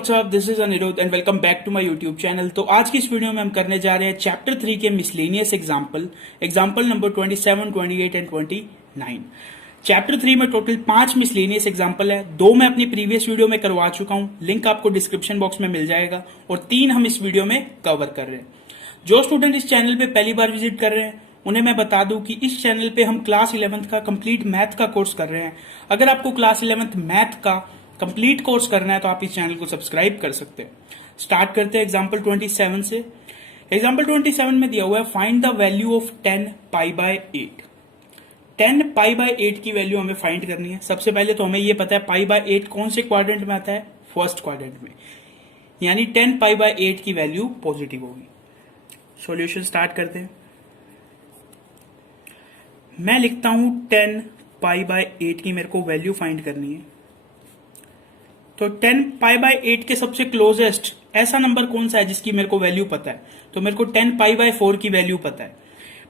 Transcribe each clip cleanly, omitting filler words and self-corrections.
WhatsApp, this is Aniruddh and welcome back to my YouTube channel. तो आज की इस वीडियो में हम करने जा रहे हैं चैप्टर 3 के miscellaneous example number 27, 28 and 29। Chapter 3 में टोटल 5 मिसलेनियस एग्जाम्पल है। 2 मैं अपनी प्रीवियस वीडियो में करवा चुका हूं, लिंक आपको डिस्क्रिप्शन बॉक्स में मिल जाएगा, और 3 हम इस वीडियो में कवर कर रहे हैं। जो स्टूडेंट इस चैनल पे पहली बार विजिट कर रहे हैं उन्हें मैं बता दूं कि इस चैनल पे हम क्लास 11th का कंप्लीट मैथ का कोर्स कर रहे हैं। अगर आपको क्लास 11th मैथ का कंप्लीट कोर्स करना है तो आप इस चैनल को सब्सक्राइब कर सकते हैं। स्टार्ट करते हैं एग्जांपल 27 से। एग्जांपल 27 में दिया हुआ है find the value of 10 pi by 8। 10 pi by 8 की वैल्यू हमें फाइंड करनी है। सबसे पहले तो हमें यह पता है पाई बाय 8 कौन से क्वाड्रेंट में आता है, फर्स्ट क्वाड्रेंट में, यानी 10 पाई बाय 8 की वैल्यू पॉजिटिव होगी। सॉल्यूशन स्टार्ट करते हैं। मैं लिखता हूं 10 पाई बाय 8 की मेरे को वैल्यू फाइंड करनी है। तो 10 पाई बाय 8 के सबसे क्लोजेस्ट ऐसा नंबर कौन सा है जिसकी मेरे को वैल्यू पता है? तो मेरे को 10 पाई बाय 4 की वैल्यू पता है।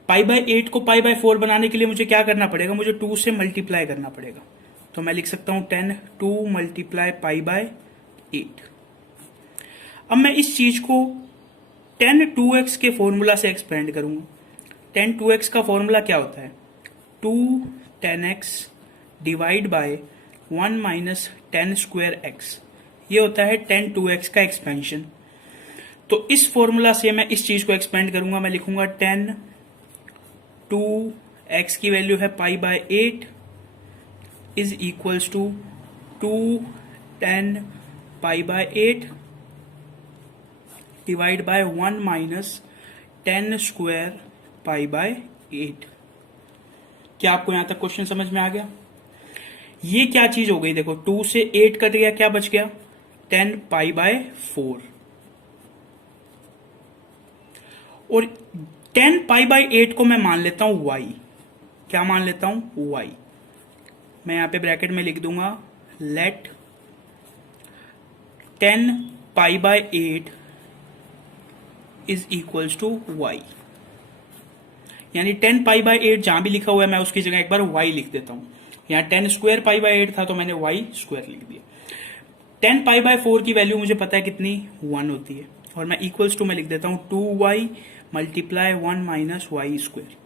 पाई बाय 8 को पाई बाय 4 बनाने के लिए मुझे क्या करना पड़ेगा? मुझे 2 से मल्टीप्लाई करना पड़ेगा। तो मैं लिख सकता हूं 10 2 मल्टीप्लाई पाई बाय 8। अब मैं इस चीज को 10 2x के फॉर्मूला से एक्सपेंड करूंगा। 10 2x का फॉर्मूला क्या होता है? 2 10x divide by 1 minus 10 square x। ये होता है 10 2x का एक्सपेंशन। तो इस फॉर्मूला से मैं इस चीज को एक्सपेंड करूंगा। मैं लिखूंगा 10 2x की वैल्यू है pi by 8 is equals to 2 10 pi by 8 divide by 1 minus 10 square pi by 8। क्या आपको यहां तक क्वेश्चन समझ में आ गया? ये क्या चीज हो गई? देखो 2 से 8 कट गया, क्या बच गया? 10 पाई बाय 4। और 10 पाई बाय 8 को मैं मान लेता हूं y। क्या मान लेता हूं? y। मैं यहां पे ब्रैकेट में लिख दूंगा let 10 pi by 8 is equals to y। यानी 10 पाई बाय 8 जहां भी लिखा हुआ है मैं उसकी जगह एक बार y लिख देता हूं। यहाँ 10 स्क्वायर पाई बाय 8 था तो मैंने y स्क्वायर लिख दिया। 10 पाई बाय 4 की वैल्यू मुझे पता है कितनी, 1 होती है, और मैं इक्वल्स टू में लिख देता हूं 2y multiply 1 minus y square.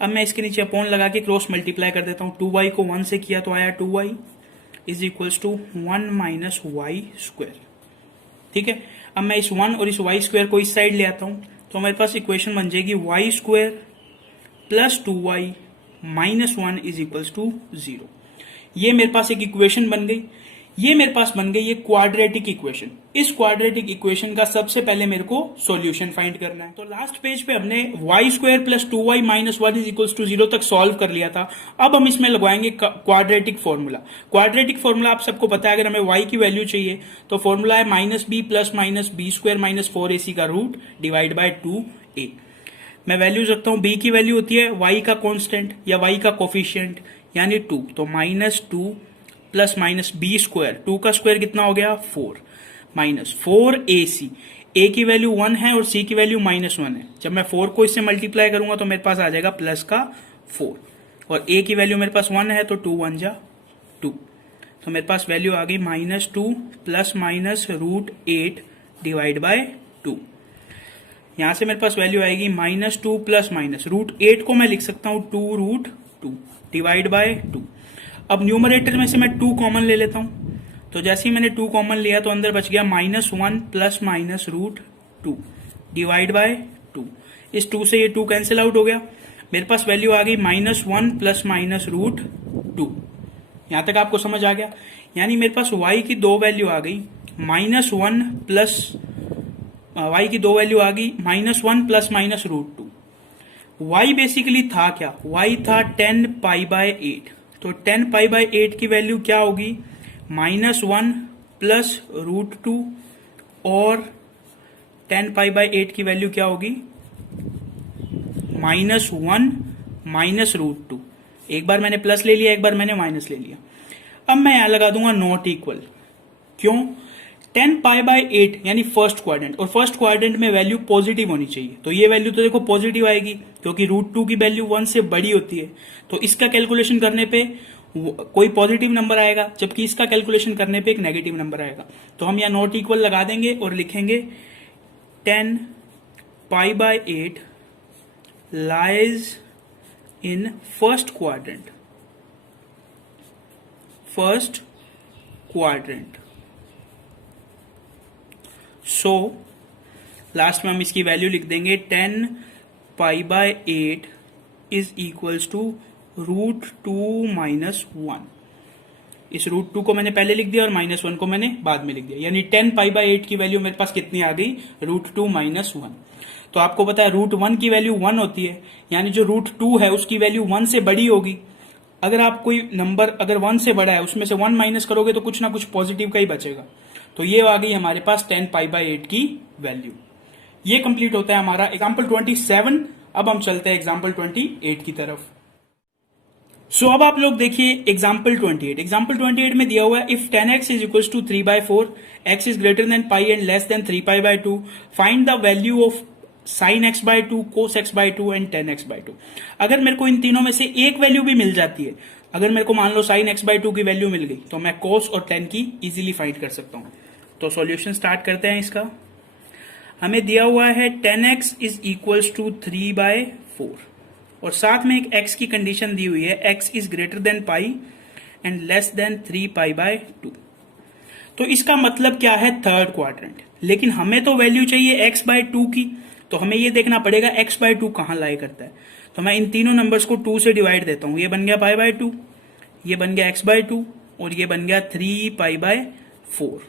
अब मैं इसके नीचे अपॉन लगा के क्रॉस मल्टीप्लाई कर देता हूं। 2y को 1 से किया तो आया 2y is equals to 1 minus y square. ठीक है, अब मैं इस 1 और इस y स्क्वायर को इस साइड ले आता हूं तो मेरे पास इक्वेशन बन जाएगी y square plus 2y minus 1 is equals to 0। ये मेरे पास एक इक्वेशन बन गई। ये मेरे पास बन गई ये क्वाड्रेटिक इक्वेशन। इस क्वाड्रेटिक इक्वेशन का सबसे पहले मेरे को सॉल्यूशन फाइंड करना है। तो लास्ट पेज पे हमने y square plus 2y minus 1 is equals to 0 तक सॉल्व कर लिया था। अब हम इसमें लगवाएंगे क्वाड्रेटिक फॉर्मूला। क्वाड्रेटिक फॉर्मूला आप सबको पता है, अगर हमें y की वैल्यू चाहिए तो फॉर्मूला है minus b plus minus b square minus 4ac का रूट डिवाइड बाय 2a। मैं वैल्यूज रखता हूं। b की वैल्यू होती है y का कांस्टेंट या y का कोफिशिएंट यानी 2, तो minus 2 plus minus b square, 2 का स्क्वायर कितना हो गया 4, माइनस 4ac। a की वैल्यू 1 है और c की वैल्यू माइनस 1 है। जब मैं 4 को इससे मल्टीप्लाई करूंगा तो मेरे पास आ जाएगा प्लस का 4, और a की वैल्यू मेरे पास 1 है तो 2 1 जा 2, तो मेरे पास वैल्यू आ गई minus 2 plus minus root 8 divide by 2। यहां से मेरे पास वैल्यू आएगी माइनस 2 प्लस माइनस रूट 8 को मैं लिख सकता हूं 2 रूट 2 डिवाइड बाय 2। अब न्यूमरेटर में से मैं 2 कॉमन ले लेता हूं। तो जैसे ही मैंने 2 कॉमन लिया तो अंदर बच गया minus 1 plus minus root 2 divide by 2। इस 2 से ये 2 कैंसिल आउट हो गया। मेरे पास वैल्यू आ गई माइनस 1 प्लस माइनस रूट 2। यहां तक आपको समझ आ गया? यानी मेरे पास y की 2 वैल्यू आ गई माइनस 1 प्लस y की 2 वैल्यू आ गई minus 1 plus minus root 2। y basically था क्या? y था 10 पाई बाय 8। तो 10 पाई बाय 8 की वैल्यू क्या होगी? माइनस 1 प्लस रूट 2, और 10 पाई बाय 8 की वैल्यू क्या होगी? Minus 1 minus root 2। एक बार मैंने प्लस ले लिया, एक बार मैंने माइनस ले लिया। अब मैं यहां लगा दूंगा नॉट इक्वल। क्यों? 10 पाई बाय 8 यानी फर्स्ट क्वाड्रेंट, और फर्स्ट क्वाड्रेंट में वैल्यू पॉजिटिव होनी चाहिए। तो ये वैल्यू तो देखो पॉजिटिव आएगी क्योंकि रूट 2 की वैल्यू 1 से बड़ी होती है। तो इसका कैलकुलेशन करने पे कोई पॉजिटिव नंबर आएगा, जबकि इसका कैलकुलेशन करने पे एक नेगेटिव नंबर आएगा। तो हम यहाँ नॉट इक्वल लगा देंगे और लिखेंगे 10 pi by 8 lies in first quadrant. First quadrant. So last में हम इसकी वैल्यू लिख देंगे 10 pi by 8 is equals to √2 minus 1। इस √2 को मैंने पहले लिख दिया और -1 को मैंने बाद में लिख दिया, यानी 10 पाई बाय 8 की वैल्यू मेरे पास कितनी आ गई, √2 माइनस 1। तो आपको पता है √1 की वैल्यू 1 होती है, यानी जो √2 है उसकी वैल्यू 1 से बड़ी होगी। अगर आप कोई नंबर अगर 1 से बड़ा है उसमें से 1 माइनस करोगे तो कुछ ना कुछ पॉजिटिव का ही बचेगा। तो ये आ गई हमारे पास 10 पाई बाय 8 की वैल्यू। ये कंप्लीट होता है हमारा एग्जाम्पल 27। अब हम चलते हैं एग्जाम्पल 28 की तरफ। सो अब आप लोग देखिए एग्जाम्पल 28। एग्जाम्पल 28 में दिया हुआ है if 10x is equal to 3/4, x is greater than pi and less than 3π/2, find the value of sin x/2, cos x/2 and tan x/2। अगर मेरे को इन तीनों में से एक वैल्यू भी मिल जाती है, अगर मेरे को मान लो sin x/2 की वैल्यू मिल गई, तो मैं cos और tan की इजीली फाइंड कर सकता हूं। तो सॉल्यूशन स्टार्ट करते हैं इसका। हमें दिया हुआ है 10x इज इक्वल्स टू 3/4 और साथ में एक x की कंडीशन दी हुई है, x is greater than pi and less than 3π/2। तो इसका मतलब क्या है, थर्ड क्वाड्रेंट। लेकिन हमें तो वैल्यू चाहिए x/2 की, तो हमें ये देखना पड़ेगा x/2 कहां लाई करता है। तो मैं इन तीनों नंबर्स को 2 से डिवाइड देता हूं। ये बन गया π/2, ये बन गया x/2 और ये बन गया 3π/4।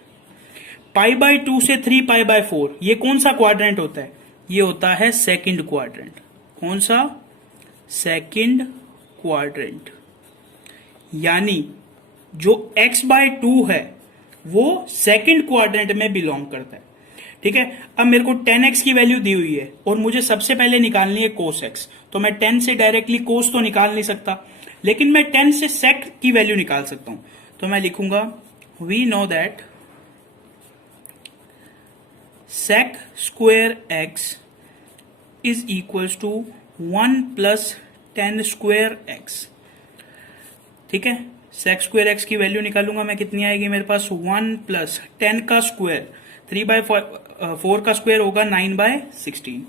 π/2 से 3π/4 ये कौन सा क्वाड्रेंट होता है, ये होता है सेकंड क्वाड्रेंट। कौन सा, सेकंड क्वाड्रेंट। यानी जो x/2 है वो सेकंड क्वाड्रेंट में बिलोंग करता है। ठीक है, अब मेरे को 10x की वैल्यू दी हुई है और मुझे सबसे पहले निकालनी है cos x। तो मैं 10 से डायरेक्टली cos तो निकाल नहीं सकता, लेकिन मैं 10 से sec की वैल्यू निकाल सकता हूं। तो मैं लिखूंगा we know that sec square x is equals to 1 plus 10 square x। ठीक है, sec स्क्वेयर x की वैल्यू निकालूंगा मैं, कितनी आएगी मेरे पास, 1 प्लस 10 का स्क्वायर, 3/4 का स्क्वायर होगा 9/16,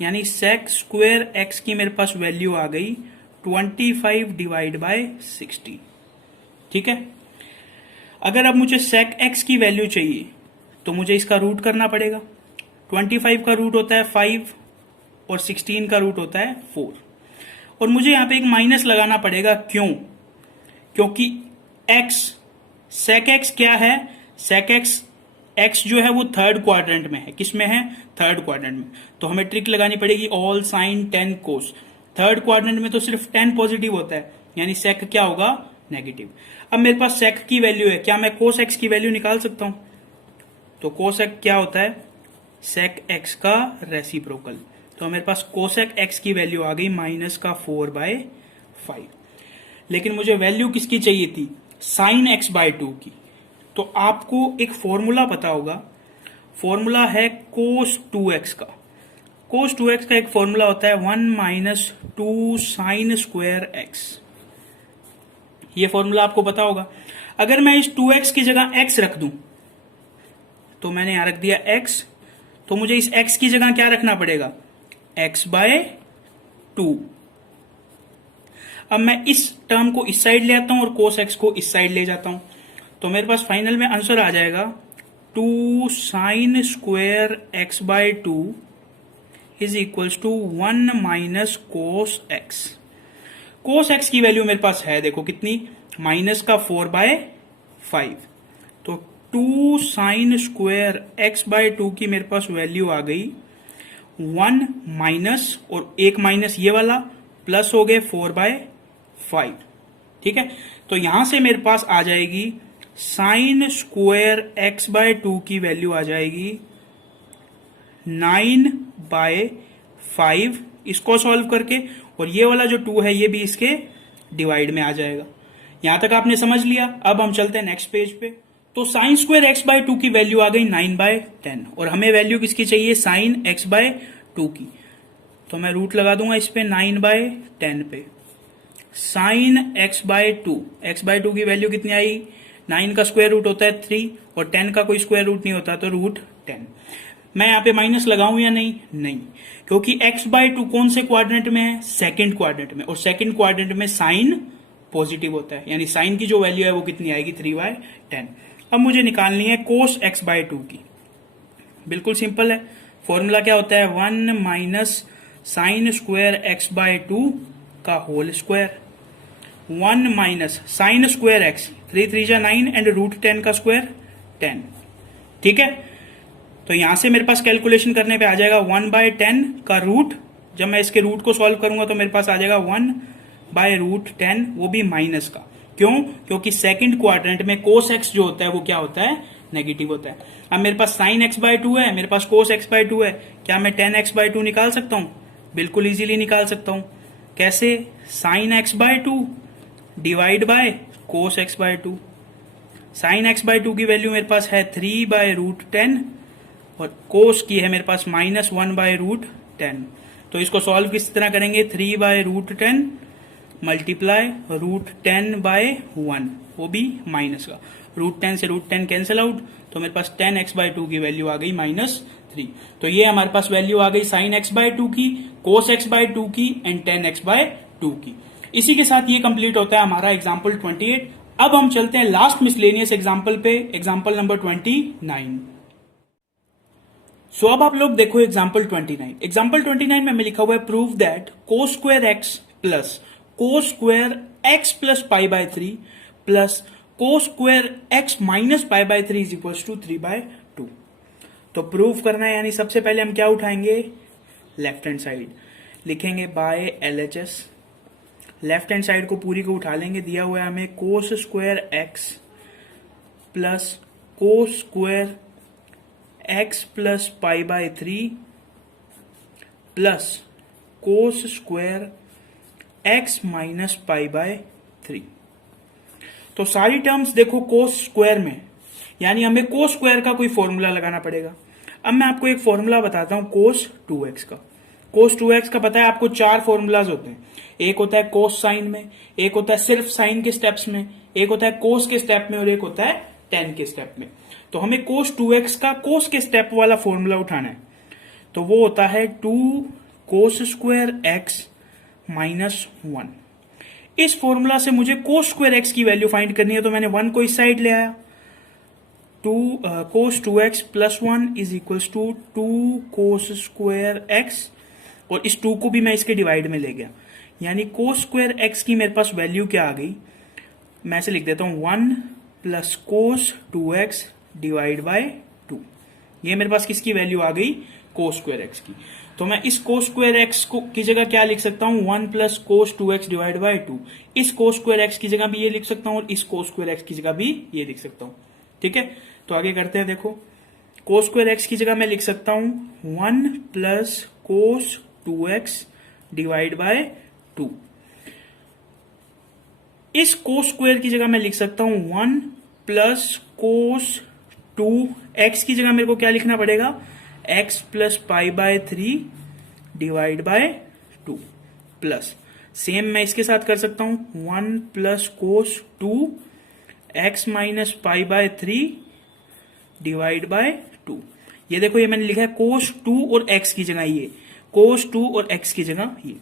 यानी sec स्क्वेयर x की मेरे पास वैल्यू आ गई 25/16। ठीक है, अगर अब मुझे sec x की वैल्यू चाहिए तो मुझे इसका रूट करना पड़ेगा। 25 का रूट होता है 5 और 16 का रूट होता है 4, और मुझे यहां पे एक माइनस लगाना पड़ेगा। क्यों, क्योंकि x sec x क्या है, sec x जो है वो थर्ड क्वाड्रेंट में है। किस में है, थर्ड क्वाड्रेंट में। तो हमें ट्रिक लगानी पड़ेगी, ऑल साइन 10 कोस। थर्ड क्वाड्रेंट में तो सिर्फ 10 पॉजिटिव होता है, यानी sec क्या होगा, नेगेटिव। अब मेरे पास sec की वैल्यू है, क्या मैं cos x की वैल्यू निकाल सकता हूं। तो cos x क्या होता है, sec x का रेसिप्रोकल। तो मेरे पास cosec x की वैल्यू आ गई -4/5। लेकिन मुझे वैल्यू किसकी चाहिए थी, sin x/2 की। तो आपको एक फॉर्मूला पता होगा, फॉर्मूला है cos 2x का। cos 2x का एक फॉर्मूला होता है 1 - 2 sin स्क्वायर x। ये फॉर्मूला आपको पता होगा। अगर मैं इस 2x की जगह x रख दूं, तो मैंने यहां रख दिया x, तो मुझे इस x की जगह क्या रखना पड़ेगा, x/2। अब मैं इस टर्म को इस साइड ले आता हूं और cos x को इस साइड ले जाता हूं, तो मेरे पास फाइनल में आंसर आ जाएगा 2 sin square x/2 is equals to 1 minus cos x। cos x की वैल्यू मेरे पास है, देखो कितनी, -4/5। तो 2 sin स्क्वायर x/2 की मेरे पास वैल्यू आ गई 1 माइनस, और एक माइनस ये वाला, प्लस हो गए 4/5। ठीक है, तो यहां से मेरे पास आ जाएगी sin स्क्वायर x/2 की वैल्यू आ जाएगी 9/5 इसको सॉल्व करके, और ये वाला जो 2 है ये भी इसके डिवाइड में आ जाएगा। यहां तक आपने समझ लिया। अब हम चलते हैं नेक्स्ट पेज पे। तो sin स्क्वायर x/2 की वैल्यू आ गई 9/10, और हमें वैल्यू किसकी चाहिए, sin x/2 की। तो मैं रूट लगा दूंगा इस पे 9/10 पे। साइन x/2 की वैल्यू कितनी आई? 9 का स्क्वायर रूट होता है 3 और 10 का कोई स्क्वायर रूट नहीं होता, तो रूट 10। मैं यहाँ पे माइनस लगाऊं या नहीं? नहीं, क्योंकि x/2 कौन से क्वाड्रेंट में है? सेकंड क्वाड्रेंट में, और सेकंड क्वाड्रेंट में साइन पॉजिटिव होता है, यानी साइन की जो वैल्यू है वो कितनी आएगी? 3/10। अब मुझे निकालनी है कोस x/2 की। बिल्कुल सिंपल है, फॉर्मूला क्या होता है? 1 माइनस साइन स्क्वायर x/2 का whole square, 1 minus sine square x, 3 3 जा 9 एंड रूट 10 का स्क्वायर 10। ठीक है, तो यहां से मेरे पास कैलकुलेशन करने पे आ जाएगा 1/10 का रूट। जब मैं इसके रूट को सॉल्व करूंगा तो मेरे पास आ जाएगा 1/√10, वो भी माइनस का। क्यों? क्योंकि सेकंड क्वाड्रेंट में कोस x जो होता है वो क्या होता है? नेगेटिव होता है। अब मेरे पास साइन x/2 है, मेरे पास कोस x/2 है, क्या मैं 10x/2 निकाल सकता हूं? बिल्कुल इजीली निकाल सकता हूं। कैसे? Sine x/2 divide by cos x/2। Sine x/2 की वैल्यू मेरे पास है 3/√10 और कोस की है मेरे पास -1/√10। तो इसको सॉल्व किस तरह करेंगे? 3/√10 मल्टीप्लाई √10/1, वो भी माइनस का। √10 से √10 कैंसिल आउट, तो मेरे पास 10x/2 की वैल्यू आ गई -3। तो ये हमारे पास वैल्यू आ गई साइन x/2 की, कोस x/2 की एंड 10x/2 की। इसी के साथ ये कंप्लीट होता है हमारा एग्जाम्पल 28। अब हम चलते हैं लास्ट मिसलेनियस एग्जाम्पल पे, एग्जाम्पल नंबर 29। सो अब आप लोग देखो एग्जाम्पल 29। एग्जाम्पल 29 में हमें लिखा हुआ है prove that cos square x plus cos square x plus π/3 plus cos square x minus π/3 is equal to 3/2। तो प्रूव करना है, यानी सबसे पहले हम क्या उठाएंगे? लेफ्ट हैंड साइड लिखेंगे by LHS। Left hand side को पूरी को उठा लेंगे। दिया हुआ है हमें cos square x plus cos square x plus π/3 plus cos square x minus π/3। तो सारी टर्म्स देखो कोस स्क्वायर में, यानी हमें कोस स्क्वायर का कोई फॉर्मूला लगाना पड़ेगा। अब मैं आपको एक फॉर्मूला बताता हूं कोस 2x का। कोस 2x का पता है आपको 4 फॉर्मूलाज होते हैं। एक होता है कोस साइन में, एक होता है सिर्फ साइन के स्टेप्स में, एक होता है कोस के स्टेप में और एक होता है टेन के स्टेप में। तो हमें कोस 2x का कोस के स्टेप वाला फॉर्मूला उठाना है। तो वो होता है 2 कोस स्क्वायर एक्स माइनस 1। इस फॉर्मूला से मुझे कोस स्क्वायर एक्स की वैल्यू फाइंड करनी है, तो मैंने 1 को इस साइड ले आया। 2 cos 2x plus 1 is equals to 2 cos square x, और इस 2 को भी मैं इसके डिवाइड में ले गया, यानी कोस स्क्वायर एक्स की मेरे पास वैल्यू क्या आ गई? मैं ऐसे लिख देता हूं 1 plus cos 2x divide by 2। ये मेरे पास किसकी वैल्यू आ गई? कोस स्क्वायर एक्स की। तो मैं इस कोस स्क्वायर एक्स की जगह क्या लिख सकता हूं? 1 plus cos 2x divide by 2। इस कोस स्क्वायर एक्स की जगह भी ये लिख सकता हूं और इस कोस स्क्वायर एक्स की जगह भी ये लिख सकता हूं। ठीक है, तो आगे करते हैं। देखो कोस स्क्वायर एक्स की जगह मैं लिख सकता हूं 1 plus cos 2x divide by 2। इस कोस स्क्वायर की जगह मैं लिख सकता हूं 1 प्लस कोस 2x की जगह मेरे को क्या लिखना पड़ेगा? x plus π/3 divide by 2 plus, same मैं इसके साथ कर सकता हूं 1 plus cos 2x minus π/3 divide by 2। ये देखो, ये मैंने लिखा है कोस 2 और x की जगह ये, कोस 2 और x की जगह ये।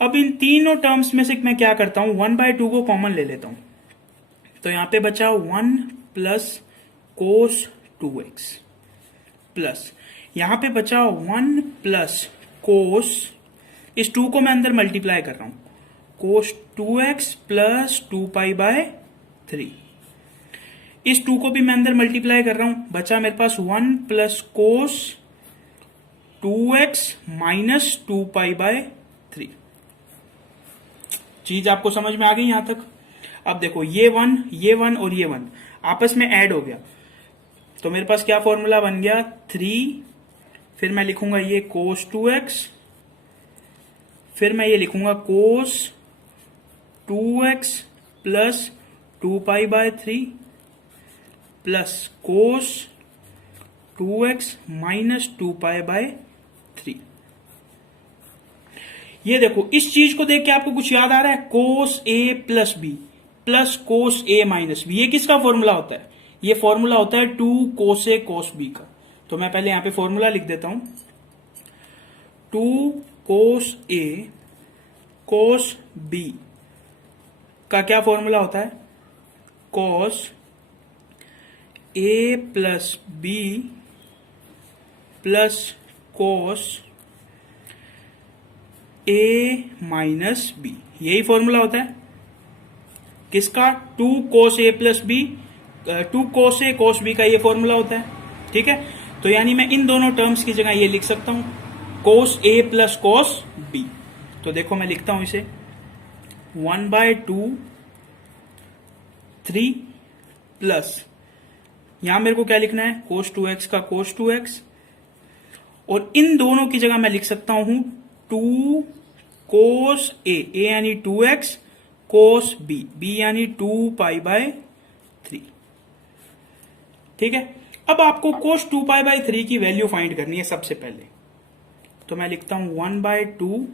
अब इन तीनों टर्म्स में से मैं क्या करता हूं? 1/2 को कॉमन ले लेता हूं, तो यहां पे बचा 1 प्लस कोस 2x प्लस यहां पे बचा 1 प्लस कोस, इस 2 को मैं अंदर मल्टीप्लाई कर रहा हूं, कोस 2x प्लस 2π/3। इस 2 को भी मैं अंदर मल्टीप्लाई कर रहा हूं, बचा मेरे पास 1 प्लस कोस 2x माइनस 2π/3। चीज आपको समझ में आ गई यहां तक? अब देखो ये 1 और ये 1 आपस में ऐड हो गया, तो मेरे पास क्या फॉर्मूला बन गया? 3, फिर मैं लिखूंगा ये कोस 2x, फिर मैं ये लिखूंगा cos 2x plus 2π/3 plus cos 2x minus 2π/3। ये देखो, इस चीज को देख के आपको कुछ याद आ रहा है? कोस ए प्लस बी प्लस कोस ए माइनस बी, ये किसका फॉर्मूला होता है? ये फॉर्मूला होता है 2 कोस ए कोस बी का। तो मैं पहले यहां पे फॉर्मूला लिख देता हूं। 2 कोस ए कोस बी का क्या फॉर्मूला होता है? कोस ए प्लस बी प्लस कोस ए माइनस बी, यही फॉर्मूला होता है किसका? 2 कोस ए प्लस बी, 2 कोस ए कोस बी का ये फॉर्मूला होता है। ठीक है, तो यानी मैं इन दोनों टर्म्स की जगह ये लिख सकता हूं, कोस ए प्लस कोस बी। तो देखो मैं लिखता हूं इसे 1/2 3 प्लस, यहां मेरे को क्या लिखना है? कोस 2x का कोस 2x, और इन दोनों की जगह मैं लिख सकता हूं 2 कोस ए यानी 2x, कोस बी यानी 2π/3। ठीक है, अब आपको कोस 2π/3 की वैल्यू फाइंड करनी है सबसे पहले। तो मैं लिखता हूं 1/2,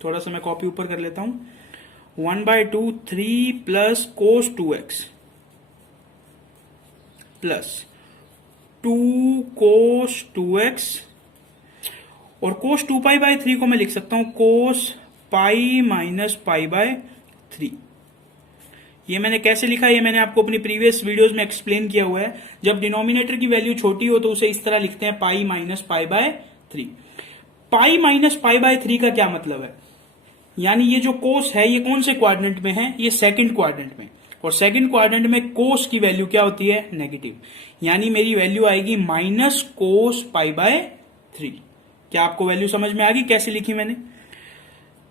थोड़ा सा मैं कॉपी ऊपर कर लेता हूं, 1/2 3 plus cos 2x plus 2 cos 2x, और कोस 2π/3 को मैं लिख सकता हूं कोस पाई माइनस π/3। ये मैंने कैसे लिखा? ये मैंने आपको अपनी प्रीवियस वीडियोस में एक्सप्लेन किया हुआ है। जब डिनोमिनेटर की वैल्यू छोटी हो तो उसे इस तरह लिखते हैं पाई माइनस π/3। पाई माइनस π/3 का क्या मतलब है? यानी ये जो कोस है ये कौन से क्वाड्रेंट में है? ये सेकंड क्वाड्रेंट में, और सेकंड क्वाड्रेंट में कोस की वैल्यू क्या होती है? नेगेटिव। यानी मेरी वैल्यू आएगी माइनस कोस π/3। क्या आपको वैल्यू समझ में आ गई कैसे लिखी मैंने?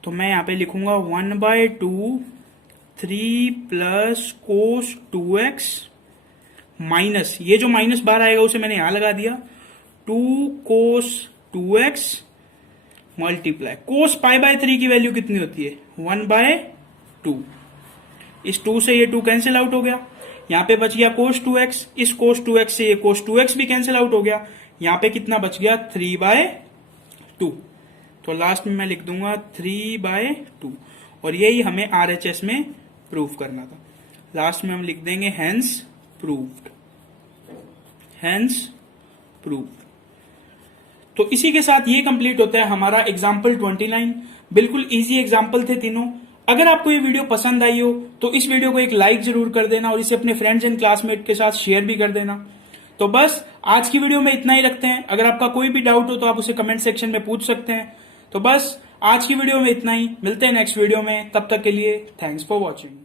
तो मैं यहां पे लिखूंगा 1/2 3 प्लस कोस 2x माइनस, ये जो माइनस बार आएगा उसे मैंने यहां लगा दिया, 2 कोस 2x मल्टीप्लाई कोस π/3 की वैल्यू कितनी होती है? 1/2। इस 2 से ये 2 कैंसिल आउट हो गया, यहां पे बच गया कोस 2x, इस कोस 2x से ये कोस 2x भी कैंसिल आउट हो गया, यहां पे कितना बच गया? 3/2। तो लास्ट में मैं लिख दूंगा 3/2, और यही हमें RHS में प्रूव करना था। लास्ट में हम लिख देंगे हेंस प्रूव्ड, हेंस प्रूव्ड। तो इसी के साथ ये कंप्लीट होता है हमारा एग्जाम्पल 29। बिल्कुल इजी एग्जाम्पल थे तीनों। अगर आपको ये वीडियो पसंद आई हो तो इस वीडियो को एक लाइक जरूर कर देना, और इसे अपने फ्रेंड्स एंड क्लासमेट के साथ शेयर भी कर देना। तो बस आज की वीडियो में इतना ही रखते हैं। अगर आपका कोई भी डाउट हो तो आप उसे कमेंट सेक्शन में पूछ सकते हैं। तो बस आज की वीडियो में इतना ही, मिलते हैं नेक्स्ट वीडियो में, तब तक के लिए थैंक्स फॉर वॉचिंग।